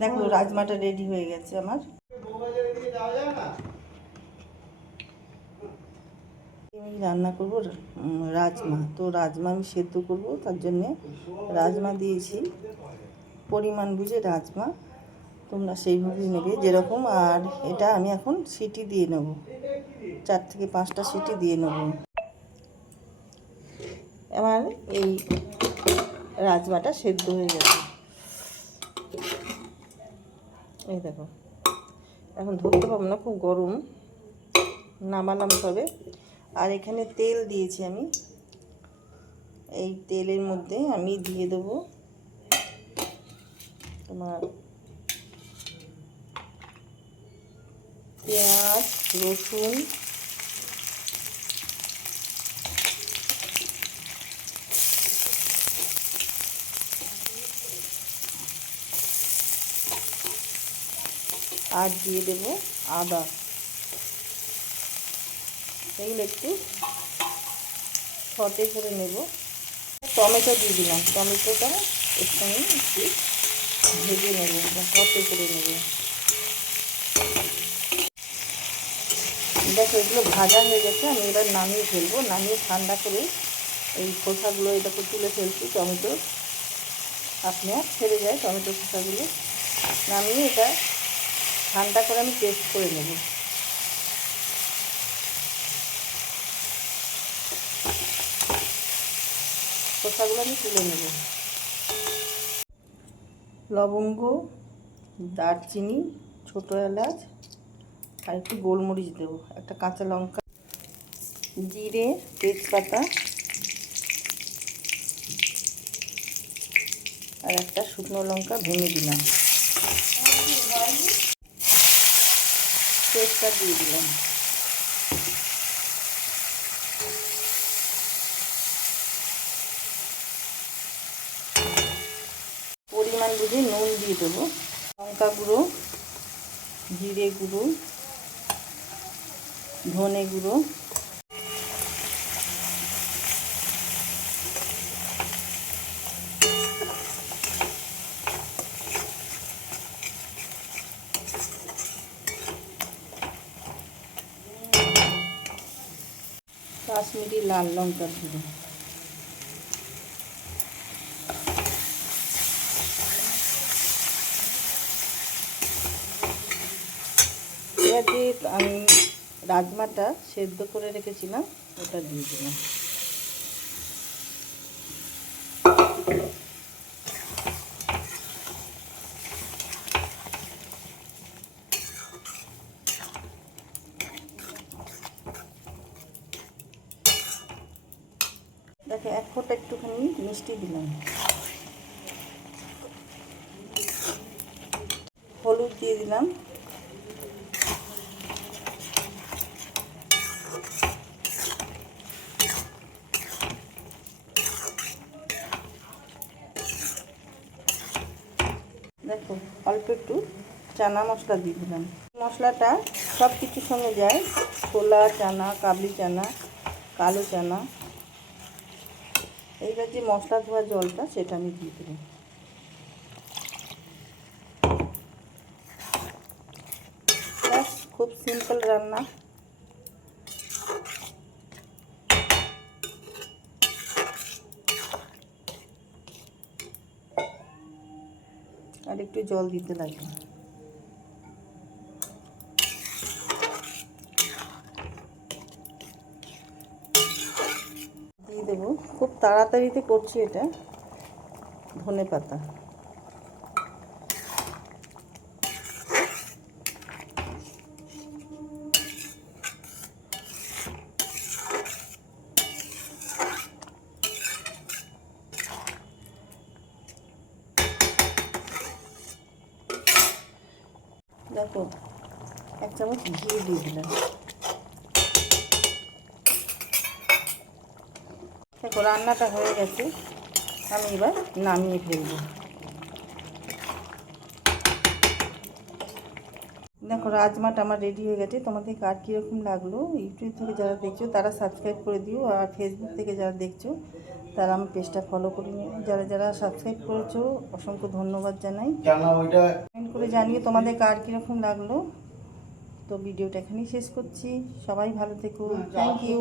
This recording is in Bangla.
দেখো রাজমাটা রেডি হয়ে গেছে আমার। আমি রান্না করবো রাজমা। তো রাজমা আমি সেদ্ধ করবো, তার জন্যে রাজমা দিয়েছি। পরিমাণ বুঝে রাজমা তোমরা সেইভাবেই নেবে যেরকম। আর এটা আমি এখন সিটি দিয়ে নেব, 4 থেকে 5টা সিটি দিয়ে নেব। আমার এই রাজমাটা সেদ্ধ হয়ে গেছে, এই দেখো। এখন ধরতে পারবো না, খুব গরম। নামালাম তবে। আর এখানে তেল দিয়েছি আমি, এই তেলের মধ্যে আমি দিয়ে দেবো তোমার পেঁয়াজ, রসুন, আর দিয়ে দেবো আদা। এগুলো একটু সটে করে নেব। টমেটো দিয়ে দিলাম, টমেটোটা একটু আমি একটু ভেজে নেব বা সটে করে নেব। দেখো এগুলো ভাজা হয়ে গেছে, আমি এবার নামিয়ে ফেলবো। নামিয়ে ঠান্ডা করে এই খোসাগুলো এটাকে তুলে ফেলছি। টমেটো আপনি আর ছেড়ে যায় টমেটো খোসাগুলো। নামিয়ে এটা ঠান্ডা করে আমি পেস্ট করে নেব। খোসাগুলো আমি তুলে নেব। লবঙ্গ, দারচিনি, ছোটো এলাচ আর একটু গোলমরিচ দেবো, একটা কাঁচা লঙ্কা, জিরে, তেজপাতা আর একটা শুকনো লঙ্কা ভেঙে দিলাম, তেজপাতা দিয়ে দিলাম। পরিমাণ বুঝে নুন দিয়ে দেবো। লঙ্কা গুঁড়ো, জিরে গুঁড়ো, ধনে গুঁড়ো, কাশ্মীরি লাল লঙ্কার গুঁড়ো। এবার যে আমি রাজমাটা সেদ্ধ করে রেখেছিলাম ওটা দিয়ে দিলাম। দেখো 1 ফোঁটা একটুখানি মিষ্টি দিলাম, হলুদ দিয়ে দিলাম, দেখো অল্প একটু চানা মশলা দিয়ে দিলাম। মশলাটা সব কিছুর সঙ্গে যায়, ছোলা চানা, কাবলি চানা, কালো চানা। এইবার যে মশলা ধোয়া জলটা সেটা আমি দিয়ে দিলাম। ব্যাস, খুব সিম্পল রান্না। আর একটু জল দিতে লাগবে। দিয়ে দেবো, খুব তাড়াতাড়িতে করছি এটা, ধনে পাতা। দেখো 1 চামচ ঘি দিয়ে দিলাম। দেখো রান্নাটা হয়ে গেছে, আমি এবার নামিয়ে ফেলবো। দেখো রাজমাটা আমার রেডি হয়ে গেছে। তোমাদের কার কীরকম লাগলো, ইউটিউব থেকে যারা দেখছো তারা সাবস্ক্রাইব করে দিও, আর ফেসবুক থেকে যারা দেখছো তারা আমার পেজটা ফলো করে নিও। যারা যারা সাবস্ক্রাইব করেছো অসংখ্য ধন্যবাদ জানাই। কমেন্ট করে জানিও তোমাদের কার কীরকম লাগলো। তো ভিডিওটা এখানেই শেষ করছি। সবাই ভালো থেকো। Thank you.